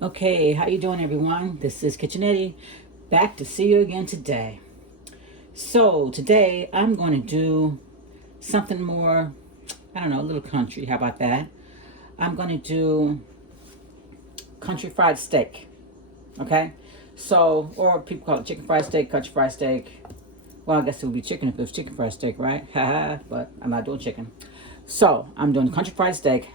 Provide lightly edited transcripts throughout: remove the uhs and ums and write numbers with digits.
Okay, how you doing, everyone? This is Kitchenetti, back to see you again today. So today I'm going to do something more, I don't know, a little country. How about that? I'm going to do country fried steak. Okay, so or people call it chicken fried steak, country fried steak. Well, I guess it would be chicken if it was chicken fried steak, right? Haha. But I'm not doing chicken. So I'm doing country fried steak,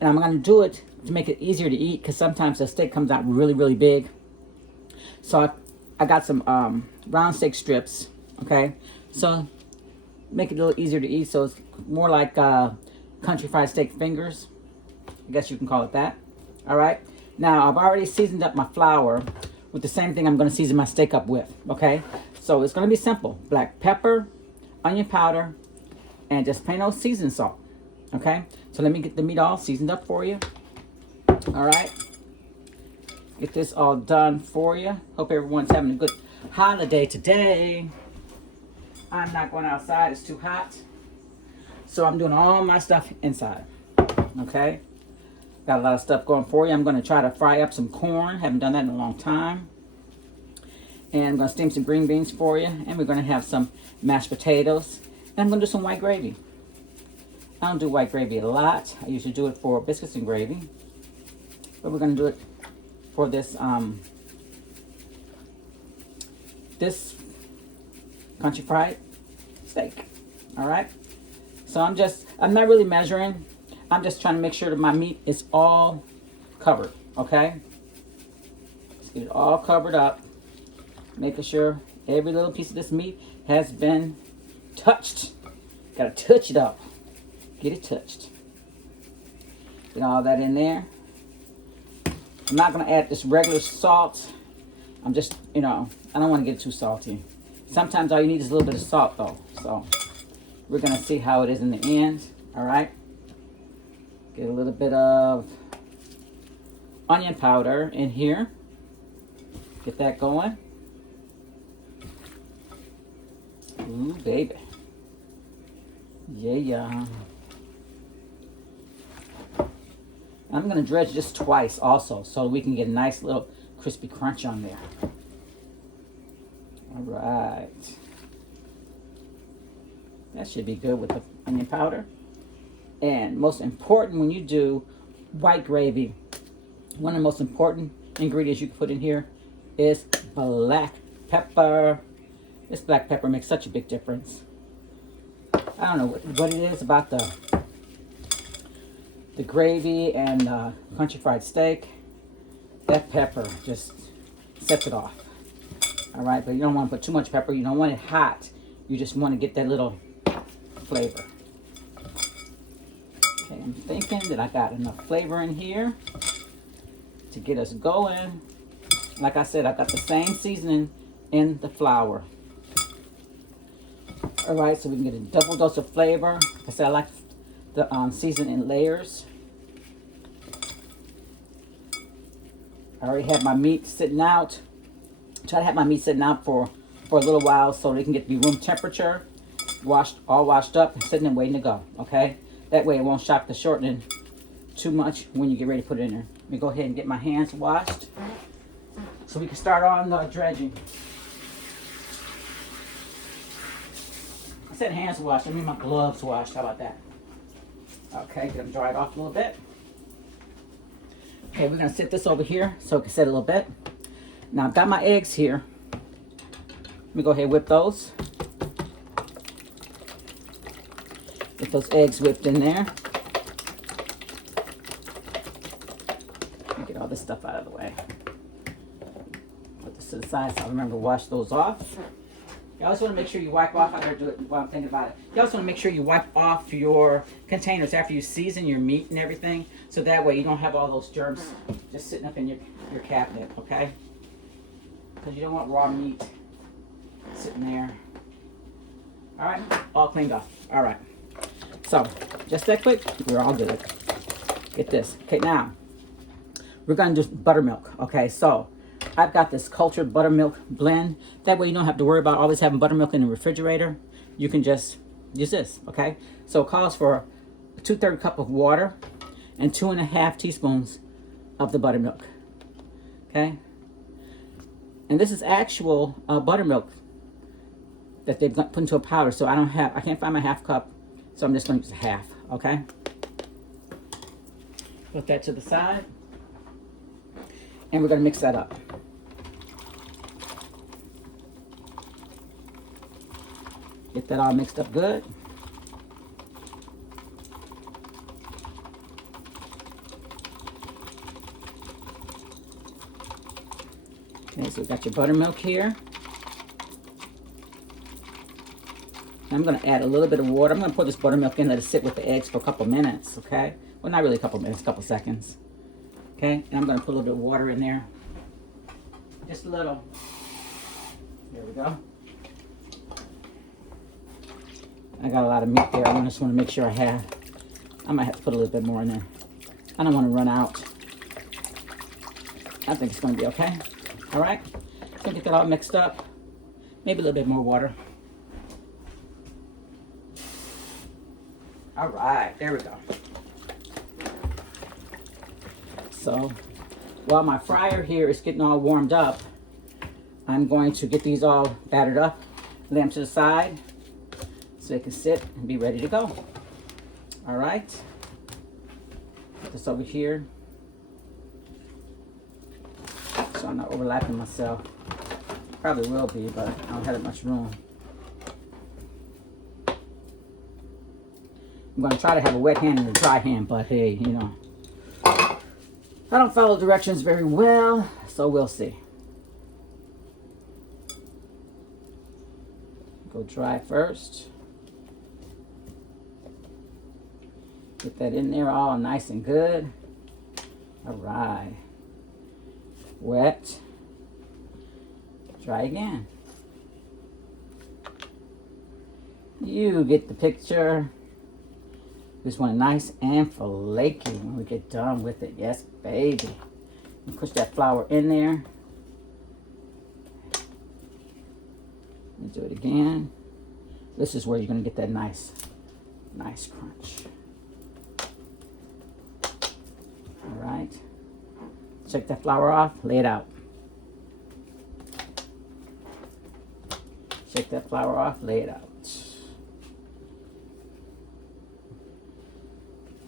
and I'm going to do it to make it easier to eat because sometimes the steak comes out really, really big. So I got some round steak strips, okay? So make it a little easier to eat. So it's more like country fried steak fingers. I guess you can call it that. All right. Now I've already seasoned up my flour with the same thing I'm going to season my steak up with, okay? So it's going to be simple. Black pepper, onion powder, and just plain old seasoned salt, okay? So let me get the meat all seasoned up for you. All right. Get this all done for you. Hope everyone's having a good holiday today. I'm not going outside. It's too hot. So I'm doing all my stuff inside. Okay? Got a lot of stuff going for you. I'm going to try to fry up some corn. Haven't done that in a long time. And I'm going to steam some green beans for you. And we're going to have some mashed potatoes. And I'm going to do some white gravy. I don't do white gravy a lot. I usually do it for biscuits and gravy. But we're going to do it for this this country fried steak. All right. So I'm not really measuring. I'm just trying to make sure that my meat is all covered. Okay. Let's get it all covered up. Making sure every little piece of this meat has been touched. Gotta touch it up. Get it touched. Get all that in there. I'm not going to add this regular salt. I'm just, I don't want to get it too salty. Sometimes all you need is a little bit of salt, though. So we're going to see how it is in the end. All right. Get a little bit of onion powder in here. Get that going. Ooh, baby. Yeah. I'm going to dredge this twice also so we can get a nice little crispy crunch on there. All right. That should be good with the onion powder. And most important, when you do white gravy, one of the most important ingredients you can put in here is black pepper. This black pepper makes such a big difference. I don't know what it is about the gravy and country fried steak. That pepper just sets it off. All right, but you don't want to put too much pepper. You don't want it hot. You just want to get that little flavor. Okay, I'm thinking that I got enough flavor in here to get us going. Like I said, I got the same seasoning in the flour. All right, so we can get a double dose of flavor. Like I said, I like the season in layers. I already have my meat sitting out. Try to have my meat sitting out for a little while so they can get to be room temperature, all washed up and sitting and waiting to go. Okay, that way it won't shock the shortening too much when you get ready to put it in there. Let me go ahead and get my hands washed so we can start on the dredging. I said hands washed. I mean my gloves washed. How about that? Okay, get them dried off a little bit. Okay, we're going to sit this over here so it can sit a little bit. Now, I've got my eggs here. Let me go ahead and whip those. Get those eggs whipped in there. Get all this stuff out of the way. Put this to the side so I remember to wash those off. You always want to make sure you wipe off. I gotta do it while I'm thinking about it. You also want to make sure you wipe off your containers after you season your meat and everything, so that way you don't have all those germs just sitting up in your cabinet, okay? Because you don't want raw meat sitting there. All right, all cleaned up. All right. So just that quick, we're all good. Get this. Okay, now we're gonna do buttermilk. Okay, so I've got this cultured buttermilk blend. That way you don't have to worry about always having buttermilk in the refrigerator. You can just use this, okay? So it calls for a 2/3 cup of water and 2.5 teaspoons of the buttermilk. Okay. And this is actual buttermilk that they've put into a powder. So I can't find my half cup. So I'm just going to use a half. Okay. Put that to the side. And we're going to mix that up. Get that all mixed up good. Okay, so we got your buttermilk here. I'm going to add a little bit of water. I'm going to put this buttermilk in, let it sit with the eggs for a couple minutes, okay? Well, not really a couple minutes, a couple seconds. Okay, and I'm going to put a little bit of water in there. Just a little. There we go. I got a lot of meat there. I just want to make sure I might have to put a little bit more in there. I don't want to run out. I think it's going to be okay. All right, so get that all mixed up. Maybe a little bit more water. All right, there we go. So while my fryer here is getting all warmed up, I'm going to get these all battered up, lay them to the side so they can sit and be ready to go. All right, put this over here so I'm not overlapping myself. Probably will be, but I don't have that much room. I'm going to try to have a wet hand and a dry hand, but hey, you know, I don't follow directions very well, so we'll see. Go dry first. Get that in there all nice and good. All right. Wet. Dry again. You get the picture. Just want it nice and flaky when we get done with it. Yes, baby. And push that flour in there. And do it again. This is where you're going to get that nice crunch. All right. Check that flour off. Lay it out. Shake that flour off. Lay it out.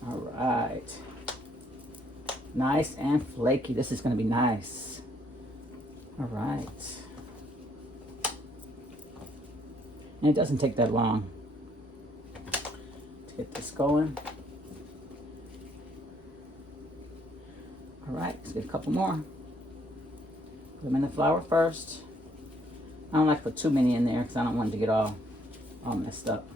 All right. Nice and flaky. This is going to be nice. All right. And it doesn't take that long to get this going. All right, let's get a couple more. Put them in the flour first. I don't like to put too many in there because I don't want it to get all messed up.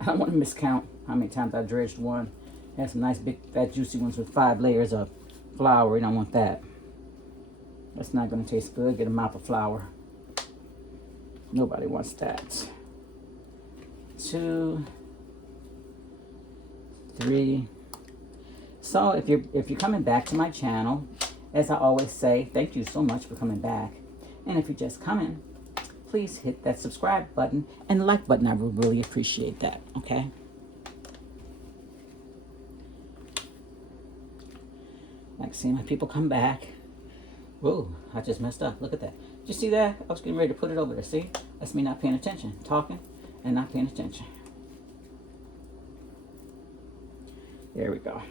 I don't want to miscount how many times I dredged one. Had some nice big fat juicy ones with 5 layers of flour. You don't want that. That's not going to taste good. Get a mouth of flour. Nobody wants that. 2, 3. So if you're coming back to my channel, as I always say, thank you so much for coming back. And if you're just coming, please hit that subscribe button and the like button. I would really appreciate that, okay? Like seeing my people come back. Whoa, I just messed up. Look at that. Did you see that? I was getting ready to put it over there. See? That's me not paying attention. Talking and not paying attention. There we go.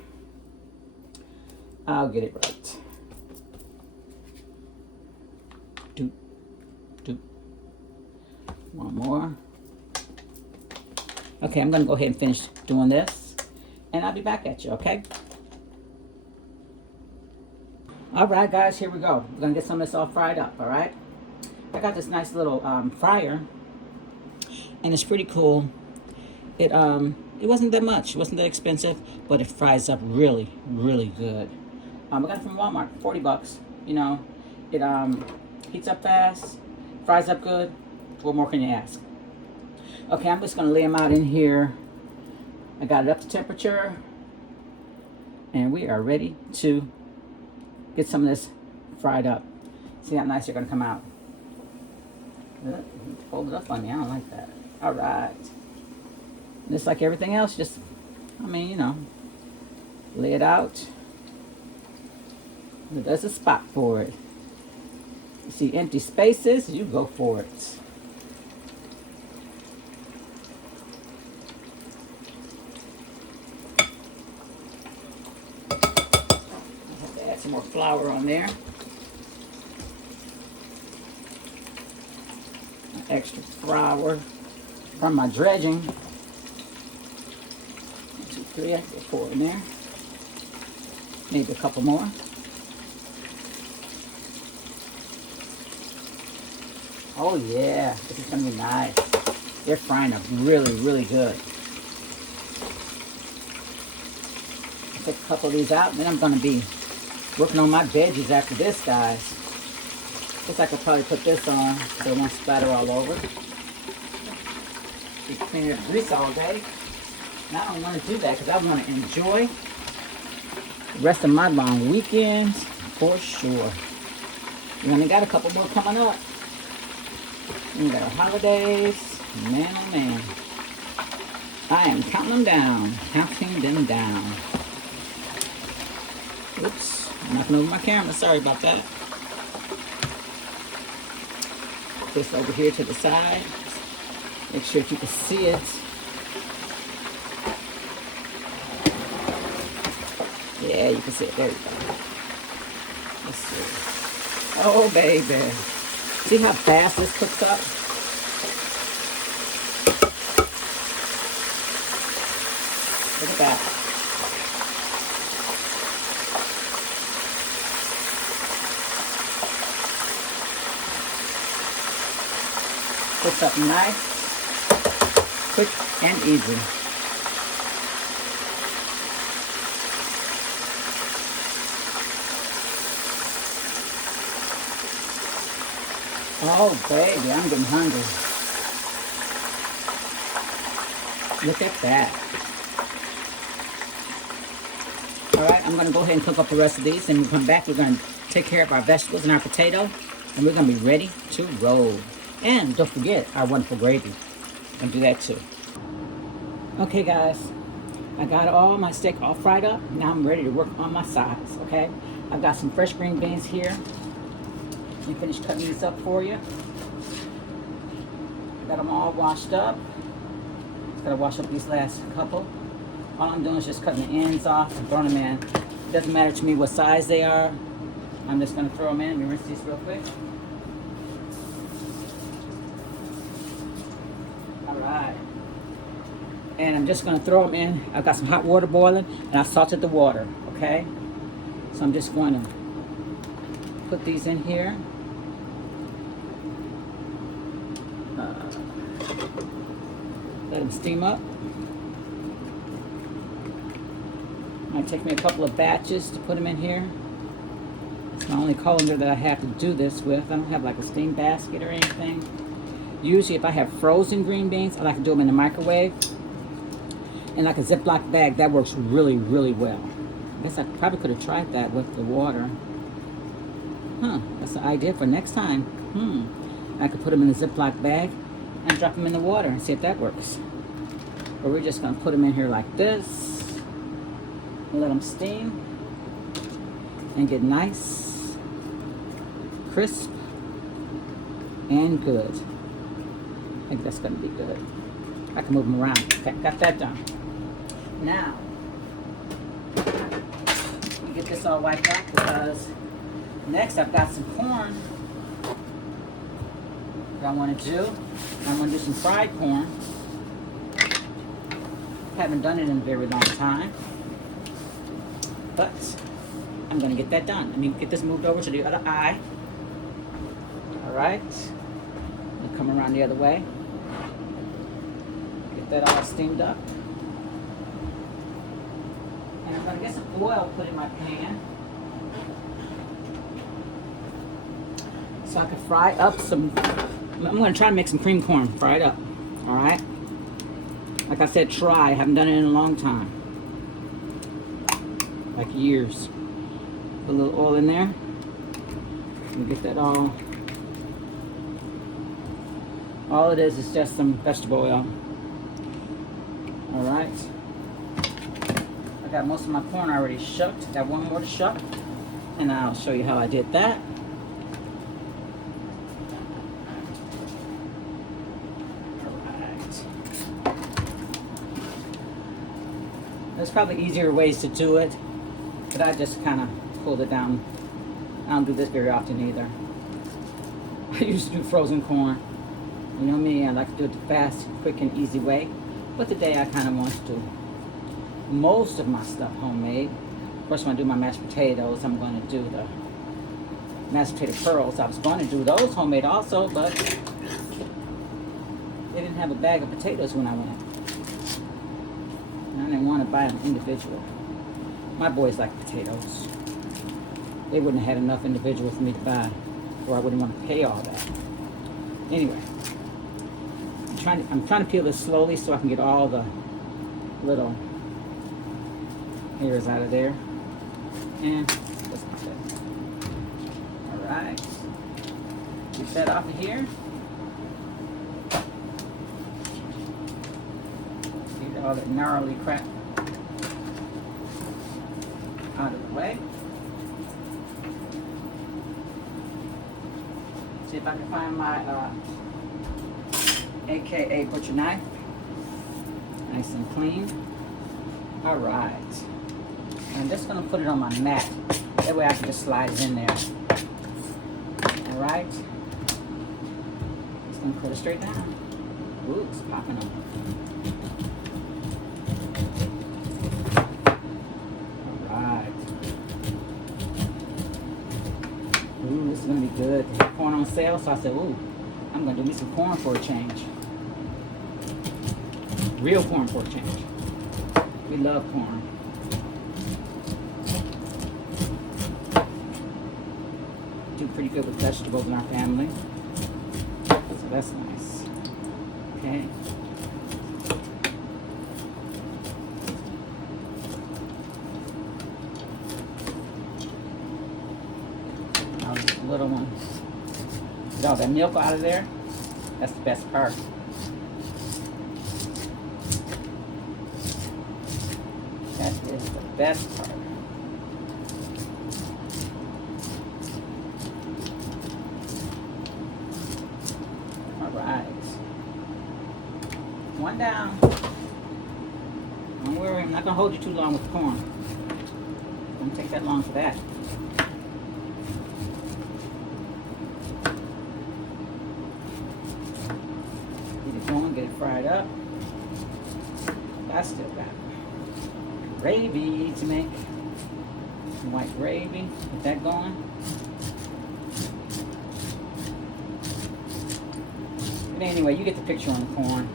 I'll get it right. Doop, doop. One more. Okay, I'm going to go ahead and finish doing this. And I'll be back at you, okay? All right, guys, here we go. We're going to get some of this all fried up, all right? I got this nice little fryer. And it's pretty cool. It wasn't that much. It wasn't that expensive. But it fries up really, really good. I got it from Walmart, 40 bucks. You know, it heats up fast, fries up good. What more can you ask? Okay, I'm just gonna lay them out in here. I got it up to temperature, and we are ready to get some of this fried up. See how nice they're gonna come out. Hold it up on me. I don't like that. All right. Just like everything else, just, I mean, you know, lay it out. There's a spot for it. You see empty spaces, you go for it. Add some more flour on there. Extra flour from my dredging. 1, 2, 3, I can get 4 in there. Maybe a couple more. Oh yeah, this is gonna be nice. They're frying up really, really good. I'll take a couple of these out, and then I'm gonna be working on my veggies after this, guys. Guess I could probably put this on so it won't splatter all over. Be cleaning up grease all day. And I don't want to do that because I want to enjoy the rest of my long weekend for sure. We only got a couple more coming up. We got our holidays. Man, oh man. I am counting them down. Counting them down. Oops. I'm knocking over my camera. Sorry about that. This over here to the side. Make sure you can see it. Yeah, you can see it. There you go. Let's see. Oh, baby. See how fast this cooks up? Look at that. Cooks up nice, quick and easy. Oh baby, I'm getting hungry. Look at that. Alright, I'm going to go ahead and cook up the rest of these, and when we come back, we're going to take care of our vegetables and our potato, and we're going to be ready to roll. And don't forget our wonderful gravy. I'm going to do that too. Okay guys, I got all my steak all fried up. Now I'm ready to work on my sides, okay? I've got some fresh green beans here. Let me finish cutting these up for you. Got them all washed up. Just gotta wash up these last couple. All I'm doing is just cutting the ends off and throwing them in. It doesn't matter to me what size they are. I'm just gonna throw them in. Let me rinse these real quick. Alright. And I'm just gonna throw them in. I've got some hot water boiling and I salted the water, okay? So I'm just going to put these in here. Let them steam up. Might take me a couple of batches to put them in here. It's my only colander that I have to do this with. I don't have like a steam basket or anything. Usually if I have frozen green beans, I like to do them in the microwave. In like a Ziploc bag, that works really, really well. I guess I probably could have tried that with the water. Huh, that's the idea for next time. I could put them in a Ziploc bag and drop them in the water and see if that works. But we're just gonna put them in here like this and let them steam and get nice, crisp, and good. I think that's gonna be good. I can move them around. Okay, got that done. Now, let me get this all wiped out because next I've got some corn that I want to do. I'm going to do some fried corn. Haven't done it in a very long time, but I'm going to get that done. Let me get this moved over to the other eye. All right. Let me come around the other way. Get that all steamed up. And I'm going to get some oil put in my pan so I can fry up some. I'm going to try to make some cream corn fried up. All right. Like I said, try. I haven't done it in a long time. Like years. Put a little oil in there. And get that all. All it is just some vegetable oil. All right. I got most of my corn already shucked. Got one more to shuck. And I'll show you how I did that. There's probably easier ways to do it, but I just kind of pulled it down. I don't do this very often either. I used to do frozen corn. You know me, I like to do it the fast, quick, and easy way. But today I kind of want to do most of my stuff homemade. First, when I do my mashed potatoes, I'm going to do the mashed potato pearls. I was going to do those homemade also, but they didn't have a bag of potatoes when I went. I didn't want to buy them individual. My boys like potatoes. They wouldn't have had enough individual for me to buy, or I wouldn't want to pay all that. Anyway, I'm trying to peel this slowly so I can get all the little hairs out of there. And that's not it. All right, get that off of here. All that gnarly crap out of the way. See if I can find my AKA butcher knife. Nice and clean. All right. I'm just going to put it on my mat. That way I can just slide it in there. All right. Just going to put it straight down. Ooh, it's popping up. Ooh, this is going to be good. Corn on sale, so I said, ooh, I'm going to do me some corn for a change. Real corn for a change. We love corn. Do pretty good with vegetables in our family. So that's nice. Okay. Little one. Get all that milk out of there. That's the best part. That is the best part. All right. One down. Don't worry, I'm not going to hold you too long with the corn. It won't take that long for that. Get it fried up. I still got gravy to make. Some white gravy. Get that going. But anyway, you get the picture on the corn.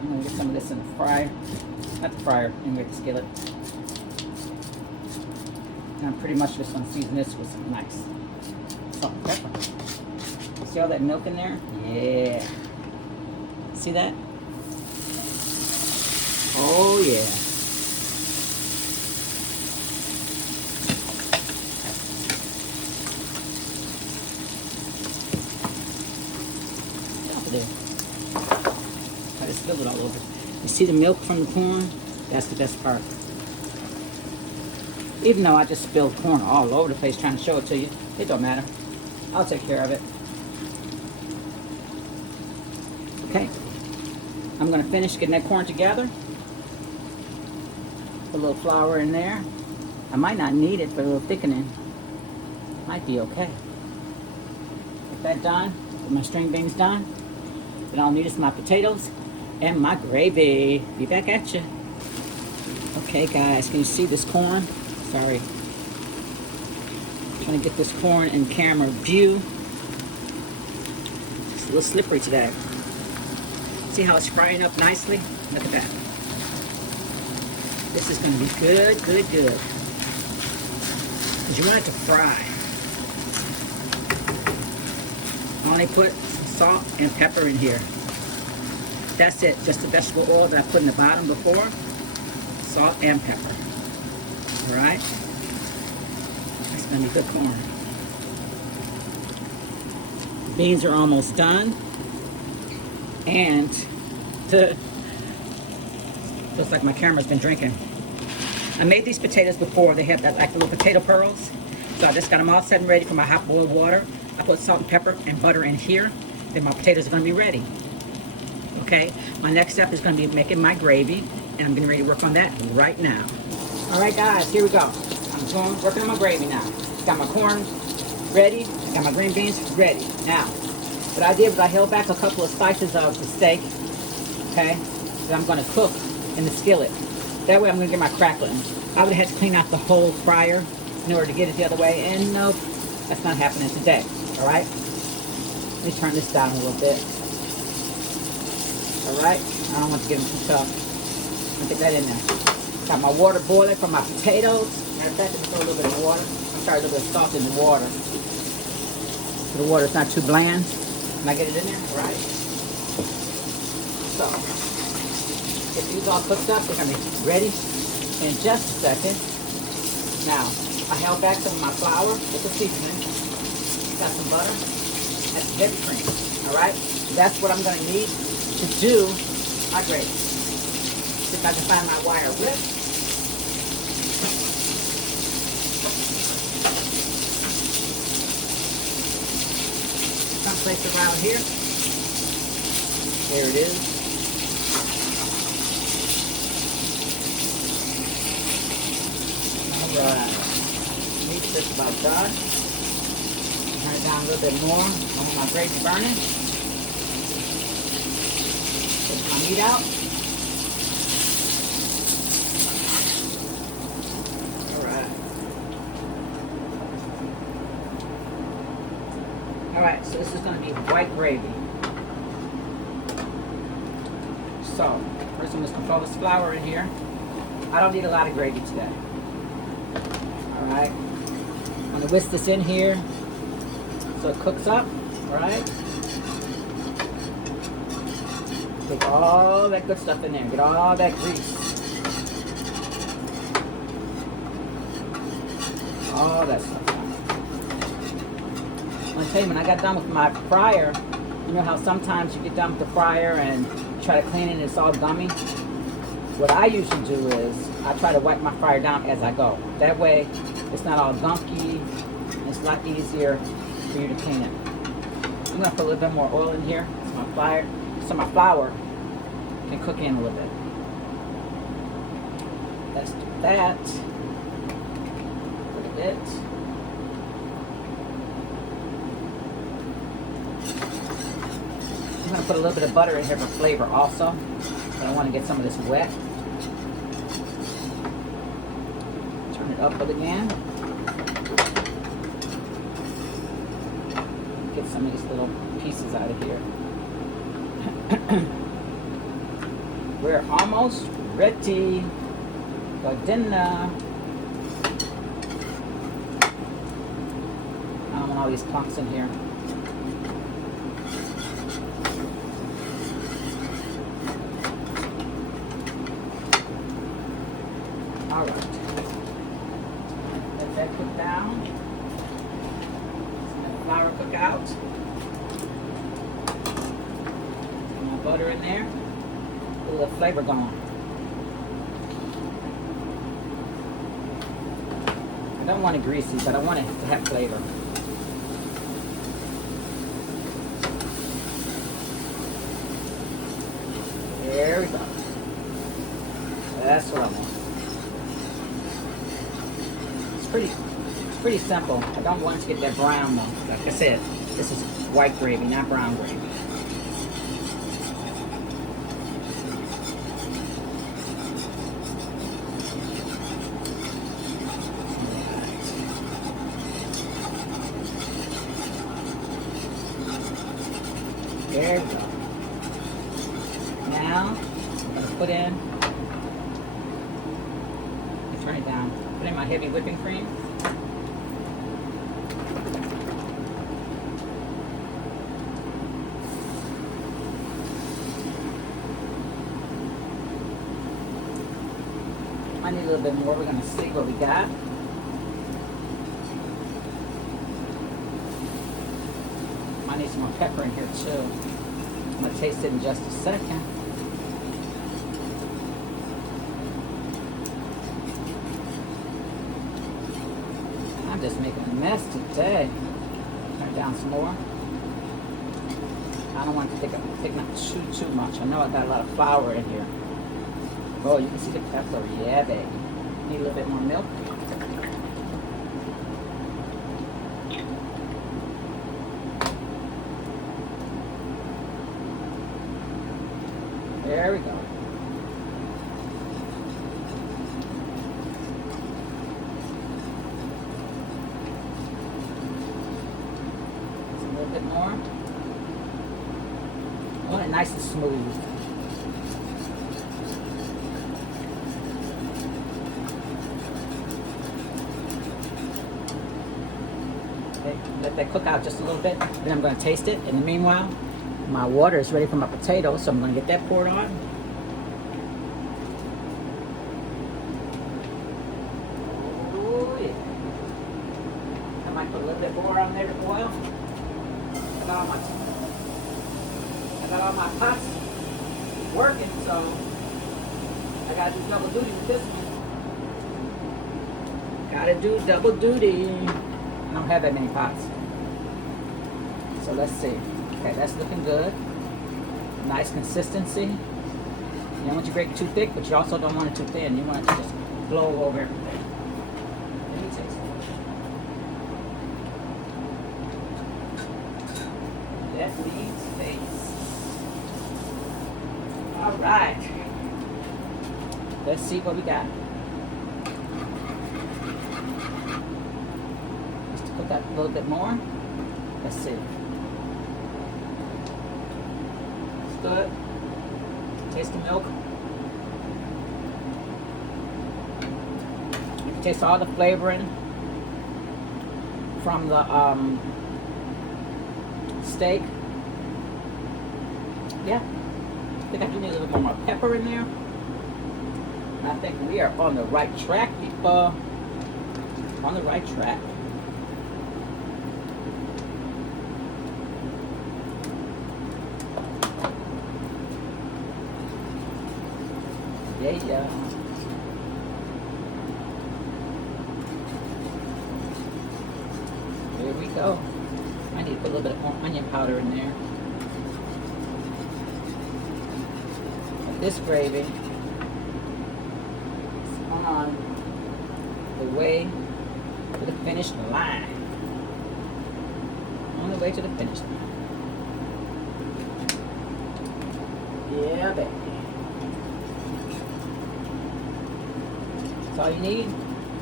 I'm going to get some of this in the fryer. Not the fryer, anyway, the skillet. And I'm pretty much just going to season this with some nice salt and pepper. See all that milk in there? Yeah. See that? Oh, yeah. Get off of there. I just spilled it all over. You see the milk from the corn? That's the best part. Even though I just spilled corn all over the place trying to show it to you, it don't matter. I'll take care of it. Okay, I'm going to finish getting that corn together. Put a little flour in there. I might not need it for a little thickening. Might be okay. Get that done. Get my string beans done. Then all I need is my potatoes and my gravy. Be back at you. Okay, guys, can you see this corn? Sorry. I'm trying to get this corn in camera view. It's a little slippery today. See how it's frying up nicely? Look at that. This is going to be good, good, good. Because you want it to fry. I only put salt and pepper in here. That's it. Just the vegetable oil that I put in the bottom before. Salt and pepper. Alright? That's going to be good corn. Beans are almost done. And looks like my camera's been drinking. I made these potatoes before. They have that like little potato pearls. So I just got them all set and ready for my hot boiled water. I put salt and pepper and butter in here. Then my potatoes are gonna be ready. Okay, my next step is gonna be making my gravy, and I'm getting ready to work on that right now. All right, guys, here we go. I'm working on my gravy now. Got my corn ready, got my green beans ready. Now, what I did was I held back a couple of slices of the steak, okay, that I'm gonna cook in the skillet. That way I'm gonna get my crackling. I would have had to clean out the whole fryer in order to get it the other way, and nope, that's not happening today, all right? Let me turn this down a little bit. All right, I don't want to get them too tough. Let me get that in there. Got my water boiling for my potatoes. Matter of fact, let me throw a little bit of water. I'm sorry, a little bit of salt in the water. So the water's not too bland. Can I get it in there? All right. So, get these all cooked up. They're going to be ready in just a second. Now, I held back some of my flour with the seasoning. Got some butter. That's heavy cream. All right. That's what I'm going to need to do my gravy. See if I can find my wire whip. Someplace around here. There it is. Alright. Meat's just about done. Turn it down a little bit more. I want my gravy burning. Put my meat out. Alright, so this is going to be white gravy. So, first I'm just going to throw this flour in here. I don't need a lot of gravy today. Alright. I'm going to whisk this in here so it cooks up. Alright. Get all that good stuff in there. Get all that grease. All that stuff. I'm gonna tell you, when I got done with my fryer, you know how sometimes you get done with the fryer and you try to clean it and it's all gummy? What I usually do is I try to wipe my fryer down as I go. That way it's not all gunky. It's a lot easier for you to clean it. I'm gonna put a little bit more oil in here so my flour can cook in a little bit. Let's do that. Look at it. I'm going to put a little bit of butter in here for flavor also. But I want to get some of this wet. Turn it up again. Get some of these little pieces out of here. We're almost ready for dinner. I don't want all these clumps in here. Alright, let that cook down. Let the flour cook out. Put my butter in there. Get a little flavor going. I don't want it greasy, but I want it to have flavor. There we go. That's what I want. It's pretty simple. I don't want it to get that brown though. Like I said, this is white gravy, not brown gravy. There we go. Now, I'm going to put in, turn it down, put in my heavy whipping cream. I need a little bit more. We're going to see what we got. I need some more pepper in here too. I'm going to taste it in just a second. I'm just making a mess today. Turn it down some more. I don't want it to take up too much. I know I got a lot of flour in here. Oh, you can see the pepper. Yeah, baby. Need a little bit more milk. There we go. Just a little bit more. I want it nice and smooth. Okay, let that cook out just a little bit. Then I'm going to taste it. In the meanwhile, my water is ready for my potatoes, so I'm going to get that poured on. Oh yeah. I might put a little bit more on there to boil. I got all my pots working, so I gotta do double duty with this one. Gotta do double duty. I don't have that many pots. So let's see. Okay, that's looking good. Nice consistency. You don't want your gravy too thick, but you also don't want it too thin. You want it to just blow over everything. Let me taste it. That needs face. All right. Let's see what we got. Just to cook that a little bit more. Let's see. It's good. Taste the milk. You can taste all the flavoring from the steak. Yeah. I think I do need a little bit more pepper in there. I think we are on the right track, people. On the right track. Yeah. Here we go. I need to put a little bit of onion powder in there. But this gravy on the way to the finish line. On the way to the finish line. Yeah, baby. That's all you need.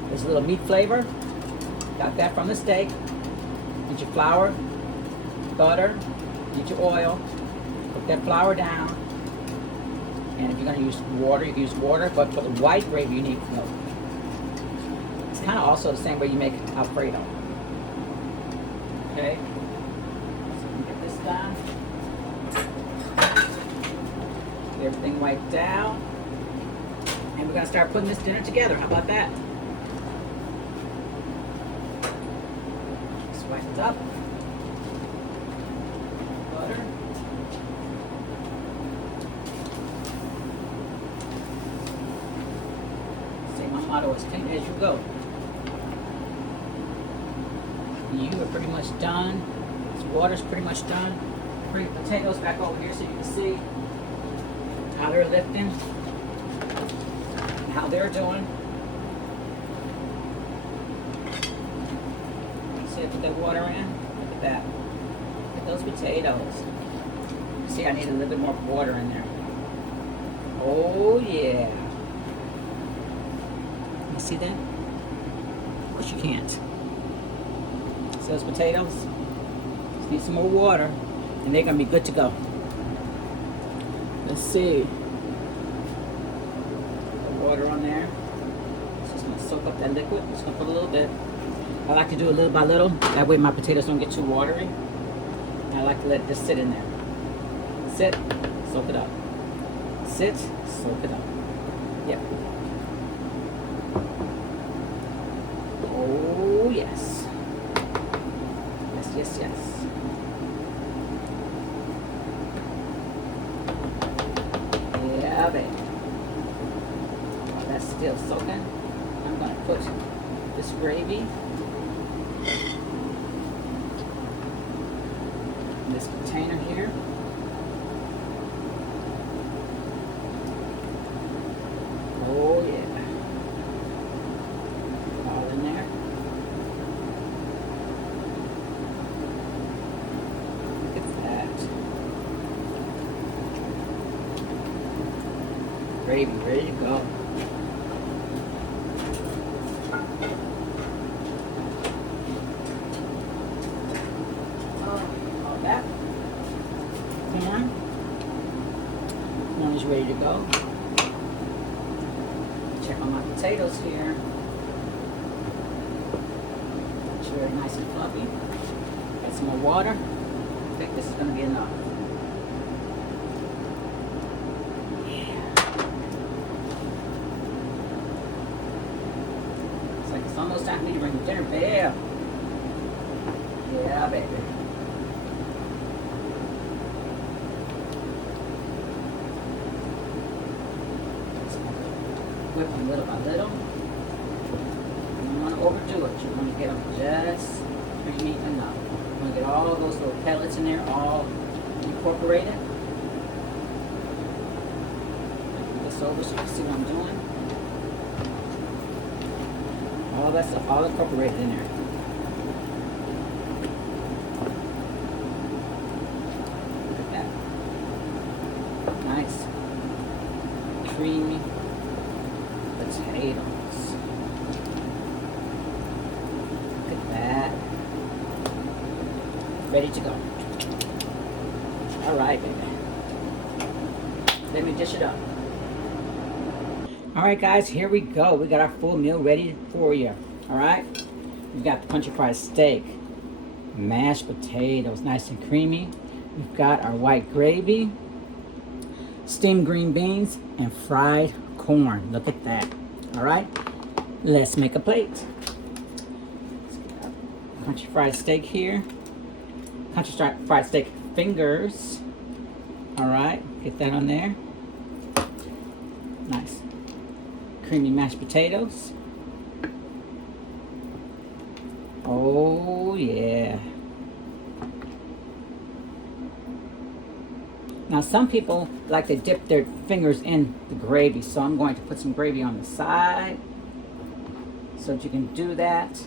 There's a little meat flavor. Got that from the steak. Get your flour, butter, get your oil. Put that flour down. And if you're going to use water, you can use water, but for the white gravy, you need milk. It's kind of also the same way you make Alfredo. Okay? So get this done. Get everything wiped down. And we're going to start putting this dinner together. How about that? Just wipe it up. Butter. My motto is clean as you go. You are pretty much done. This water's pretty much done. Bring the potatoes back over here so you can see how they're lifting, how they're doing. See, I put that water in. Look at that. Look at those potatoes. See, I need a little bit more water in there. Oh, yeah. You see that? Of course you can't. See those potatoes? Just need some more water and they're going to be good to go. Let's see. Put water on there. It's just going to soak up that liquid. Just going to put a little bit. I like to do it little by little. That way my potatoes don't get too watery. And I like to let it just sit in there. Sit, soak it up. Sit, soak it up. Yep. Oh, yes. Yes, yes, yes. Yeah, baby. While that's still soaking, I'm going to put this gravy container here. Oh yeah. All in there. Look at that. Gravy ready to go. All that. Corn. Corn is ready to go. Check on my potatoes here. It's very nice and fluffy. Add some more water. I think this is going to be enough. Yeah. It's like it's almost time for me to bring the dinner bell. Yeah, baby. Whip them little by little. You don't want to overdo it. You want to get them just creamy enough. You want to get all those little pellets in there, all incorporated. Move this over so you can see what I'm doing. All that stuff, all incorporated in there. Look at that. Nice, creamy potatoes. Look at that. Ready to go. All right, baby. Let me dish it up. All right, guys, here we go. We got our full meal ready for you. All right. We've got the country fried steak, mashed potatoes, nice and creamy. We've got our white gravy, steamed green beans, and fried corn. Look at that. All right, let's make a plate. Let's get our country fried steak here. Country fried steak fingers. All right, get that on there. Nice. Creamy mashed potatoes. Oh yeah. Now some people like to dip their fingers in the gravy, so I'm going to put some gravy on the side so that you can do that.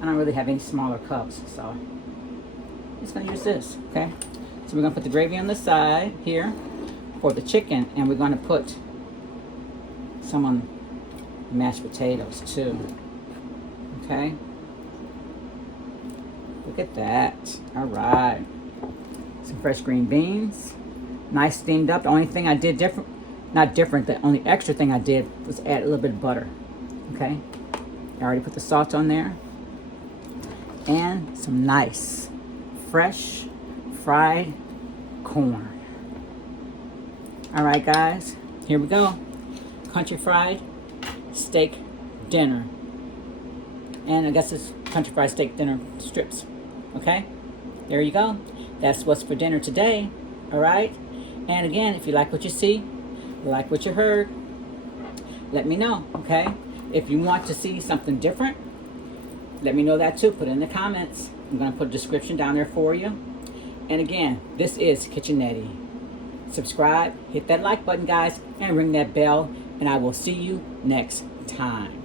I don't really have any smaller cups, so I'm just going to use this, okay? So we're going to put the gravy on the side here for the chicken, and we're going to put some on mashed potatoes too, okay? Look at that. All right. Some fresh green beans, nice steamed up. The only thing I did different, not different, the only extra thing I did was add a little bit of butter. Okay, I already put the salt on there, and some nice fresh fried corn. All right, guys, here we go. Country fried steak dinner, and I guess it's country fried steak dinner strips. Okay, there you go. That's what's for dinner today, all right? And again, if you like what you see, like what you heard, let me know, okay? If you want to see something different, let me know that too. Put it in the comments. I'm gonna put a description down there for you. And again, this is Kitchenetti. Subscribe, hit that like button, guys, and ring that bell, and I will see you next time.